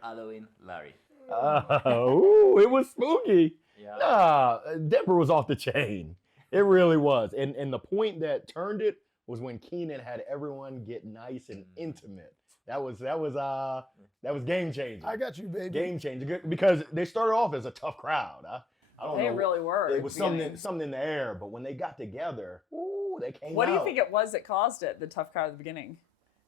Denver Halloween Larry. Ooh, it was spooky. Yeah. Nah, Denver was off the chain. It really was. And the point that turned it was when Keenan had everyone get nice and intimate. That was game changing. I got you, baby. Game changing because they started off as a tough crowd. I don't know. They really were. It was something in the air, but when they got together, ooh, they came What do you out. think it was that caused it, the tough crowd at the beginning?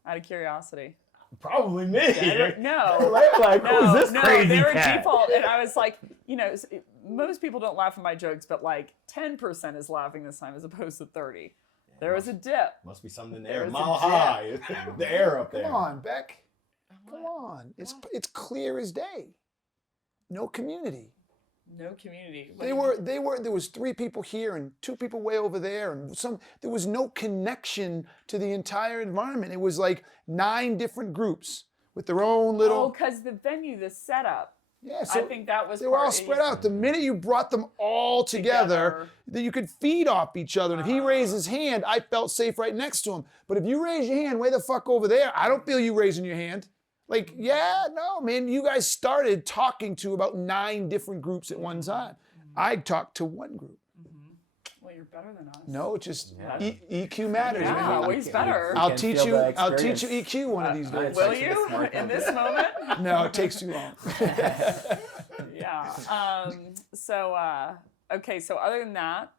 Out of curiosity. Probably me. No. like, who's this crazy they were cat? default, and I was like, most people don't laugh at my jokes, but like 10% is laughing this time as opposed to 30. There was a dip. Must be something in the There air. was Mile a high. The air up there. Come on, Becc. Come on. It's clear as day. No community. No community. There was 3 people here and 2 people way over there, and there was no connection to the entire environment. It was like 9 different groups with their own little. Oh, because the venue, the setup. Yeah, so I think that was. they were all spread out. The minute you brought them all together, that you could feed off each other. And if he raised his hand, I felt safe right next to him. But if you raise your hand way the fuck over there, I don't feel you raising your hand. Like, yeah, no, man, you guys started talking to about 9 different groups at one time. I talked to one group. Well, you're better than us. No, it's just EQ matters, Yeah, man. well, he's better. I'll teach you EQ one of these days. Will you? In this moment? No, it takes too long. Yeah. Okay, so other than that,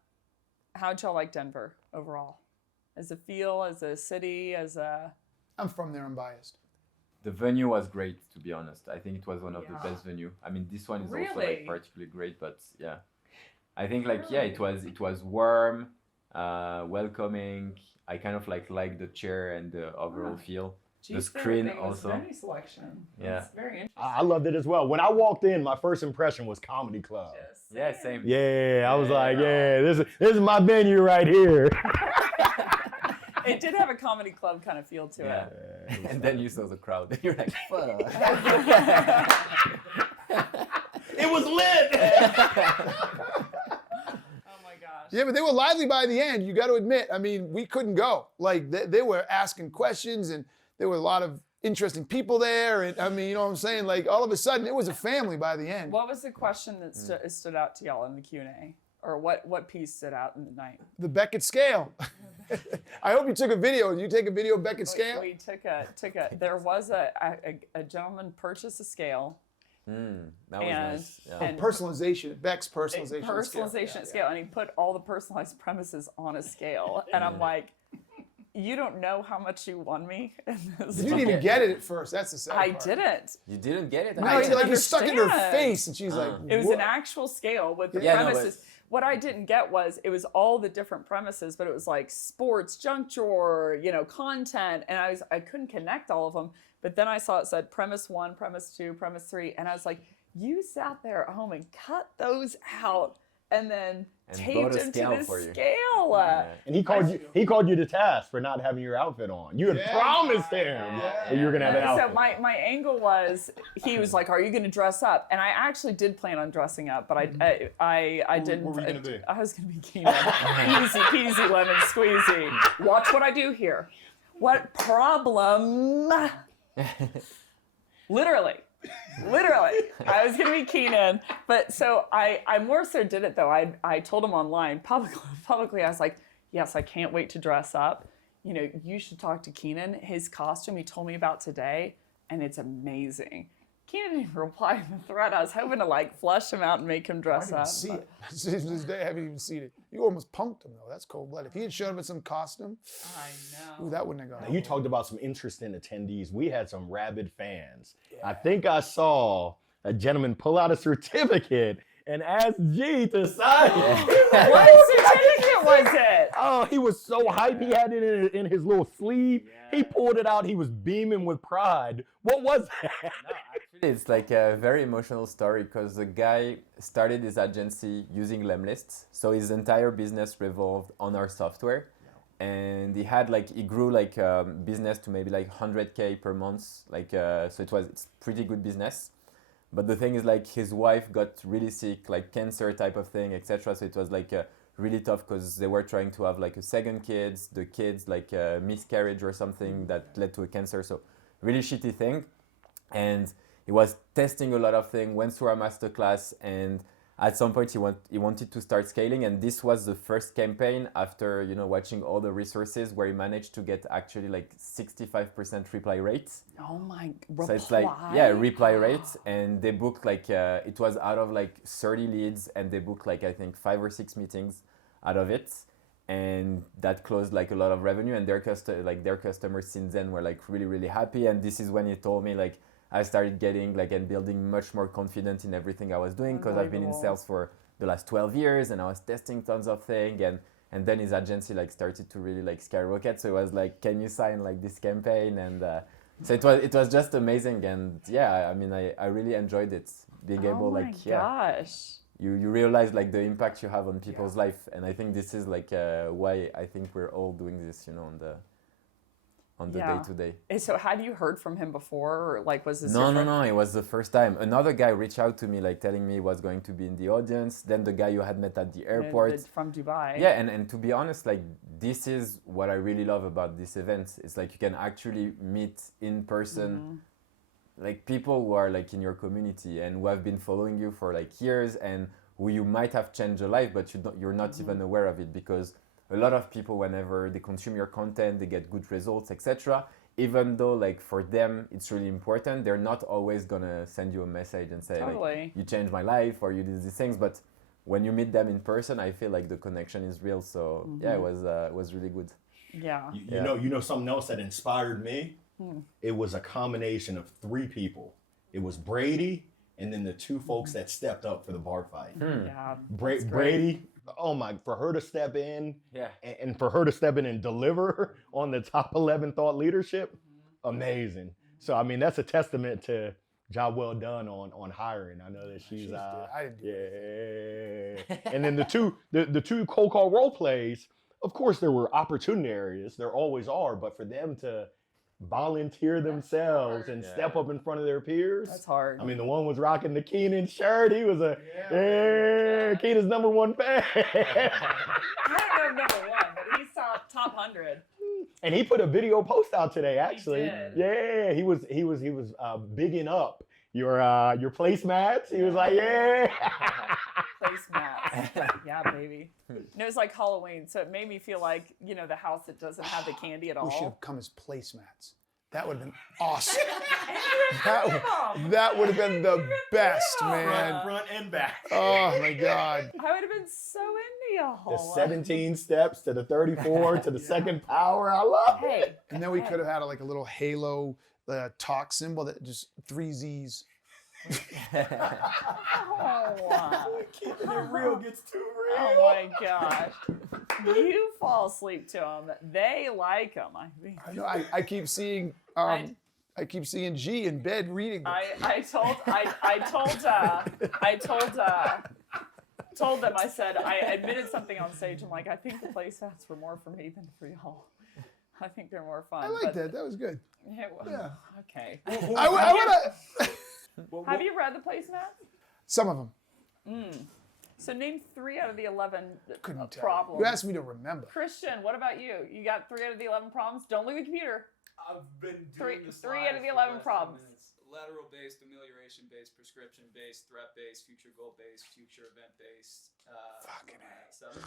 how'd y'all like Denver overall? As a feel, as a city, as a... I'm from there, I'm biased. The venue was great, to be honest. I think it was one of the best venue. I mean, this one is also like particularly great, but yeah, I think like it was warm, welcoming. I kind of like the chair and the overall feel. The screen also. Venue selection. Yeah, it's very interesting. I loved it as well. When I walked in, my first impression was comedy club. Yeah, same. Yeah, I was like, this is my venue right here. It did have a comedy club kind of feel to it. And then you saw the crowd. You're like, fuck. It was lit. Oh my gosh. Yeah, but they were lively by the end. You got to admit. I mean, we couldn't go. Like they were asking questions, and there were a lot of interesting people there. And I mean, you know what I'm saying? Like all of a sudden, it was a family by the end. What was the question that stood out to y'all in the Q&A, or what piece stood out in the night? The Beckett scale. I hope you took a video. Did you take a video of Beckett scale? We took a. There was a gentleman purchased a scale. That was nice. Yeah. And personalization, Beck's personalization scale, and he put all the personalized premises on a scale, and I'm like, you don't know how much you won me. You didn't even get it at first. That's the sad part. I didn't. You didn't get it? No, he stuck it in her face, and she's like, it was an actual scale with the premises. What I didn't get was it was all the different premises, but it was like sports, junk drawer, content, and I couldn't connect all of them. But then I saw it said premise 1, premise 2, premise 3, and I was like, you sat there at home and cut those out and then taped into the scale. Yeah. And he called you to task for not having your outfit on. You had promised him that you were gonna have an outfit. So my angle was, he was like, "Are you gonna dress up?" And I actually did plan on dressing up, but I didn't. What were you gonna be? I was gonna be Keenan. Easy peasy lemon squeezy. Watch what I do here. What problem? Literally, I was gonna be Keenan, but so I more so did it though. I told him online publicly. I was like, yes, I can't wait to dress up. You should talk to Keenan. His costume he told me about today, and it's amazing. Keenan didn't reply in the thread. I was hoping to flush him out and make him dress up. I didn't see it. To this day, I haven't even seen it. You almost punked him though. That's cold blooded. If he had shown up in some costume, I know. Ooh, that wouldn't have gone. Now, you talked about some interesting attendees. We had some rabid fans. Yeah. I think I saw a gentleman pull out a certificate and ask G to sign it. What certificate was it? Oh, he was so hyped. He had it in his little sleeve. Yeah. He pulled it out. He was beaming with pride. What was that? No, actually, it's like a very emotional story because the guy started his agency using Lemlists. So his entire business revolved on our software. And he grew business to maybe 100K per month. So it's pretty good business. But the thing is his wife got really sick, cancer type of thing, etc. So it was really tough because they were trying to have a second kids, the kids miscarriage or something that led to a cancer. So really shitty thing. And he was testing a lot of things, went through a masterclass, and at some point he wanted to start scaling, and this was the first campaign after, you know, watching all the resources where he managed to get actually like 65% reply rates. Oh my, so it's like, yeah, reply rates, and they booked like it was out of like 30 leads, and they booked like I think 5 or 6 meetings out of it, and that closed like a lot of revenue, and their customers since then were like really, really happy. And this is when he told me like I started getting like and building much more confident in everything I was doing, because I've been in sales for the last 12 years and I was testing tons of things, and then his agency like started to really like skyrocket. So it was like, can you sign like this campaign? And so it was just amazing. And yeah, I mean I really enjoyed it, being able like gosh. You realize like the impact you have on people's life, and I think this is like why I think we're all doing this, you know, on the day to day. And so had you heard from him before, or like was this No, it was the first time. Another guy reached out to me like telling me he was going to be in the audience, then the guy you had met at the airport from Dubai. Yeah, and to be honest, like this is what I really love about this event. It's like you can actually meet in person like people who are like in your community and who have been following you for like years, and who you might have changed your life, but you're not even aware of it, because a lot of people, whenever they consume your content, they get good results, etc. Even though like for them it's really important, they're not always gonna send you a message and say like, you changed my life or you did these things. But when you meet them in person, I feel like the connection is real. So yeah, it was really good. Yeah. You know something else that inspired me? It was a combination of 3 people. It was Brady, and then the 2 folks that stepped up for the bar fight. Yeah. Brady, for her to step in, and for her to step in and deliver on the top 11 thought leadership, amazing. So I mean, that's a testament to job well done on hiring. I know that she's And then the two cold call role plays, of course there were opportunity areas, there always are, but for them to volunteer themselves and step up in front of their peers. That's hard. I mean, the one was rocking the Keenan shirt. He was Keenan's #1 fan. I don't know number 1, but he's top 100. And he put a video post out today, actually. He did. Yeah, he was bigging up your placemats. He was like, Placemats. Yeah, baby. And it was like Halloween, so it made me feel like, you know, the house that doesn't have the candy at all. We should have come as placemats. That would have been awesome. that would have been the best, man. Front and back. Oh my God. I would have been so into y'all. The 17 steps to the 34 to the second power. I love it. And then we could have had like a little halo talk symbol that just 3 Z's. Keeping it real gets too real. Oh my gosh. You fall asleep to them. They like them. I keep seeing G in bed reading them. I told them, I said, I admitted something on stage. I'm like, I think the placemats were more for me than for y'all. I think they're more fun. I like that. That was good. Yeah. Okay. Have you read the placemats? Some of them. So name 3 out of the 11 Couldn't tell. problems. You asked me to remember. Christian, what about you? You got 3 out of the 11 problems? Don't leave the computer. I've been doing this 3 out of the 11 problems. Lateral-based, amelioration-based, prescription-based, threat-based, future goal-based, future event-based. Fucking A. 7.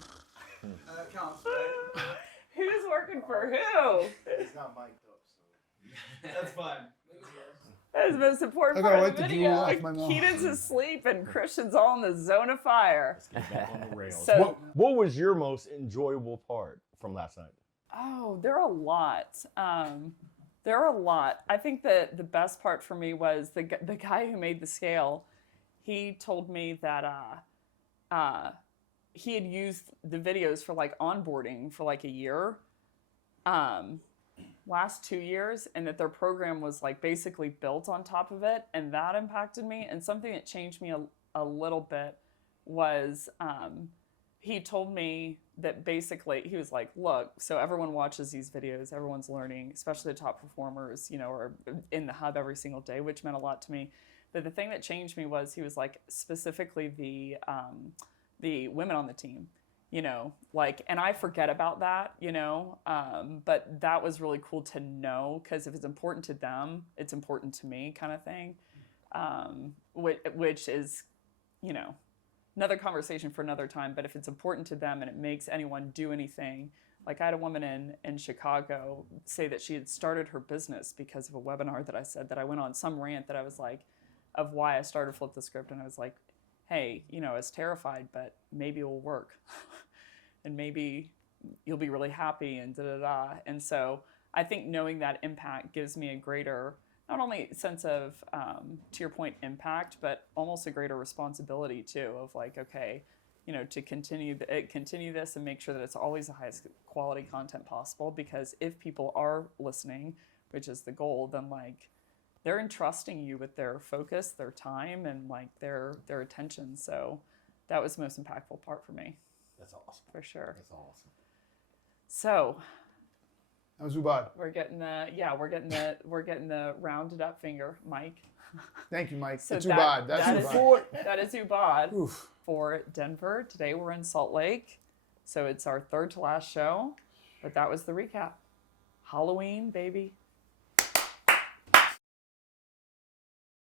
Counts, right? Who's working for who? It's not mic'd up, so. That's fine. That's the most important I gotta part of the wipe the drool video. off my mouth. Keenan's asleep and Christian's all in the zone of fire. Let's get back on the rails. So- What was your most enjoyable part from last night? Oh, there are a lot. I think that the best part for me was the guy who made the scale. He told me that he had used the videos for like onboarding for like a year, last 2 years, and that their program was like basically built on top of it, and that impacted me. And something that changed me a little bit was he told me that basically he was like, look, so everyone watches these videos, everyone's learning, especially the top performers, you know, are in the hub every single day, which meant a lot to me. But the thing that changed me was he was like, specifically the women on the team, you know, like, and I forget about that, you know, but that was really cool to know, because if it's important to them, it's important to me, kind of thing. which is, you know, another conversation for another time. But if it's important to them and it makes anyone do anything, like I had a woman in Chicago say that she had started her business because of a webinar that I said, that I went on some rant that I was like, of why I started Flip the Script. And I was like, hey, you know, I was terrified, but maybe it will work. And maybe you'll be really happy and da-da-da. And so I think knowing that impact gives me a greater, not only sense of, to your point, impact, but almost a greater responsibility too, of like, okay, you know, to continue this and make sure that it's always the highest quality content possible. Because if people are listening, which is the goal, then like they're entrusting you with their focus, their time, and like their attention. So that was the most impactful part for me. That's awesome. For sure. That's awesome. So That was Ubad. we're getting the rounded up finger, Mike. Thank you, Mike. So it's that- Ubad. That's that is- Ubad. That is Ubad Oof. for Denver. Today we're in Salt Lake. So it's our third to last show, but that was the recap. Halloween, baby.